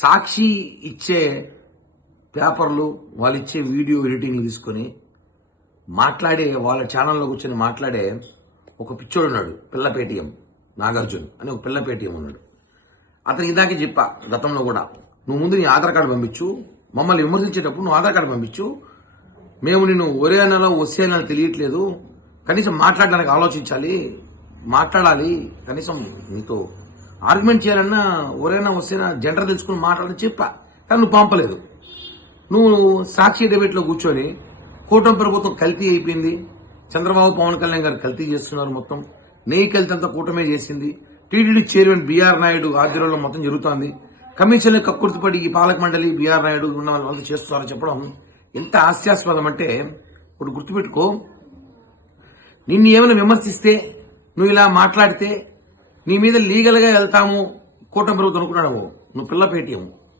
సాక్షి ఇచ్చే పేపర్లు, వాళ్ళు ఇచ్చే వీడియో ఎడిటింగ్లు తీసుకొని మాట్లాడే, వాళ్ళ ఛానల్లో కూర్చొని మాట్లాడే ఒక పిచ్చోడు ఉన్నాడు, పిల్ల పేటీఎం నాగార్జున్ అని ఒక పిల్ల పేటీఎం ఉన్నాడు. అతను ఇందాకే చెప్పా గతంలో కూడా, నువ్వు ముందు నీ ఆధార్ కార్డు పంపించు, మమ్మల్ని విమర్శించేటప్పుడు నువ్వు ఆధార్ కార్డు పంపించు, మేము నిన్ను ఒరే అన్నలో వస్తే అన్నది తెలియట్లేదు, కనీసం మాట్లాడడానికి ఆలోచించాలి, మాట్లాడాలి, కనీసం నీతో ఆర్గ్యుమెంట్ చేయాలన్నా ఎవరైనా వస్తేనా జెండర్ తెలుసుకుని మాట్లాడని చెప్పా. కానీ నువ్వు పంపలేదు. నువ్వు సాక్షి డిబేట్లో కూర్చొని కూటమి ప్రభుత్వం కల్తీ అయిపోయింది, చంద్రబాబు పవన్ కళ్యాణ్ గారు కల్తీ చేస్తున్నారు, మొత్తం నెయ్యి కల్తీ అంతా కూటమే చేసింది, టీటీడీ చైర్మన్ బీఆర్ నాయుడు ఆధ్వర్యంలో మొత్తం జరుగుతోంది, కమిషన్ కక్కుర్తిపడి ఈ పాలక మండలి బీఆర్ నాయుడు ఉన్న వాళ్ళు చేస్తున్నారని చెప్పడం ఎంత హాస్యాస్పదం అంటే, ఇప్పుడు గుర్తుపెట్టుకో, నిన్ను ఏమైనా విమర్శిస్తే, నువ్వు ఇలా మాట్లాడితే నీ మీద లీగల్గా వెళ్తాము కూటమి ప్రభుత్వం అనుకున్నావు. నువ్వు పిల్ల పేటీఎం.